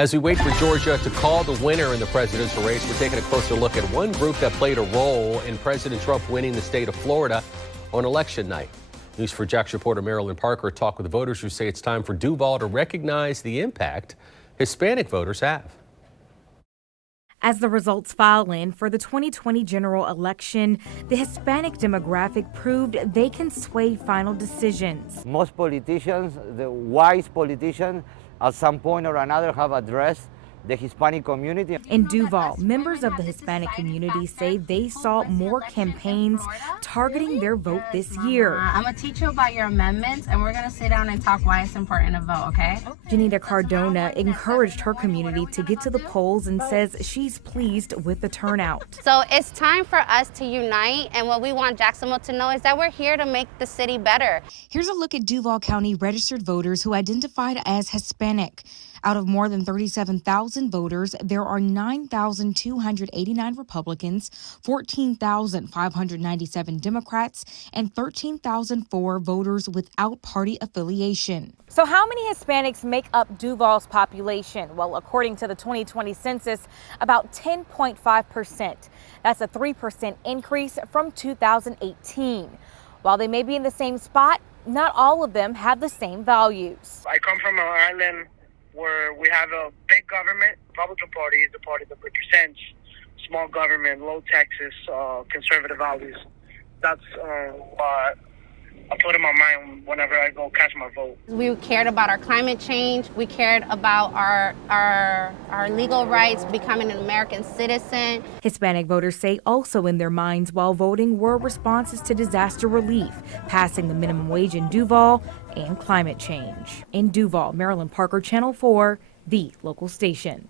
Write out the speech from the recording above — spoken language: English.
As we wait for Georgia to call the winner in the presidential race, we're taking a closer look at one group that played a role in President Trump winning the state of Florida on election night. News4Jax reporter Marilyn Parker talked with the voters who say it's time for Duval to recognize the impact Hispanic voters have. As the results file in for the 2020 general election, the Hispanic demographic proved they can sway final decisions. Most politicians, the wise politicians, at some point or another have addressed the Hispanic community. In Duval, members of the Hispanic community say they saw more campaigns targeting their vote this year. I'm going to teach you about your amendments, and we're going to sit down and talk why it's important to vote, okay? Janita Cardona encouraged her community to get to the polls and says she's pleased with the turnout. So it's time for us to unite, and what we want Jacksonville to know is that we're here to make the city better. Here's a look at Duval County registered voters who identified as Hispanic. Out of more than 37,000 voters, there are 9,289 Republicans, 14,597 Democrats, and 13,004 voters without party affiliation. So how many Hispanics make up Duval's population? Well, according to the 2020 census, about 10.5%. That's a 3% increase from 2018. While they may be in the same spot, not all of them have the same values. I come from an island where we have a big government. Republican Party is the party that represents small government, low taxes, conservative values. That's what I put in my mind whenever I go cast my vote. We cared about our climate change. We cared about our legal rights, becoming an American citizen. Hispanic voters say also in their minds while voting were responses to disaster relief, passing the minimum wage in Duval, and climate change. In Duval, Marilyn Parker, Channel 4, the local station.